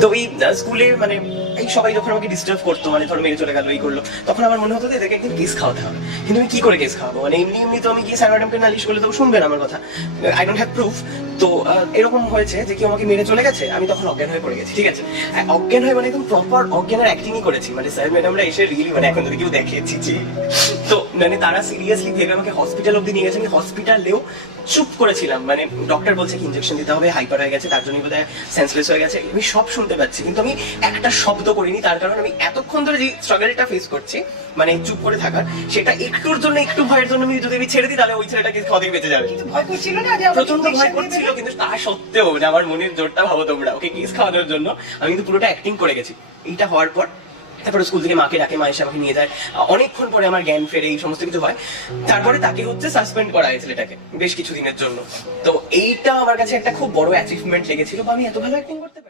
তো ওই স্কুলে মানে এই সবাই যখন আমাকে ডিস্টার্ব করতো, মানে ধরো মেরে চলে গেল, এই করলো, তখন আমার মনে হতো যে এদেরকে একদিন কেস খাওয়াতে হবে। কিন্তু আমি কি করে কেস খাওয়াবো? মানে এমনি এমনি তো আমি গিয়ে স্যার ম্যাডামকে নালিশ করলে তো শুনবে না আমার কথা, আই ডোন্ট হ্যাভ প্রুফ। তো এরকম হয়েছে যে কেউ আমাকে মেরে চলে গেছে, আমি তখন অজ্ঞান হয়ে পড়ে গেছি, ঠিক আছে? অজ্ঞান হয়ে মানে একদম প্রপার অজ্ঞানের অ্যাক্টিংই করেছি, মানে স্যার ম্যাডামরা এসে রিয়েলি মানে এখন যদি কেউ দেখেছি তো মানে তারা সিরিয়াসলি ভেবে আমাকে হসপিটাল অব্দি নিয়ে গেছে। আমি হসপিটালেও চুপ করেছিলাম, মানে ডক্টর বলছে কি ইনজেকশন দিতে হবে, হাইপার হয়ে গেছে, তার জন্য বোধহয় সেন্সলেস হয়ে গেছে, আমি সব শুনতে পাচ্ছি, কিন্তু আমি একটা শব্দ করিনি। তার কারণ আমি এতক্ষণ ধরে যে স্ট্রাগলটা ফেস করছি, মানে চুপ করে থাকার, সেটা একটুর জন্য, একটু ভয়ের জন্য আমি যদি ছেড়ে দিই, তাহলে ওই ছেলেটাকে কদিন বেঁচে যাবে। ভয় করছিল না? প্রচন্ড ভয় করছিল, কিন্তু তা সত্ত্বেও মানে আমার মনের জোরটা ভাবো তোমরা, ওকে কেস খাওয়ানোর জন্য আমি কিন্তু পুরোটা অ্যাক্টিং করে গেছি। এইটা হওয়ার পর তারপরে স্কুল থেকে মাকে ডাকে, মা এসে আমাকে নিয়ে যায়, অনেকক্ষণ পরে আমার জ্ঞান ফেরে, এই সমস্ত কিছু হয়। তারপরে তাকে হচ্ছে সাসপেন্ড করা হয়েছিল এটাকে বেশ কিছুদিনের জন্য। তো এইটা আমার কাছে একটা খুব বড় অ্যাচিভমেন্ট লেগেছিল, বা আমি এত ভালো অ্যাক্টিং করতে পারি।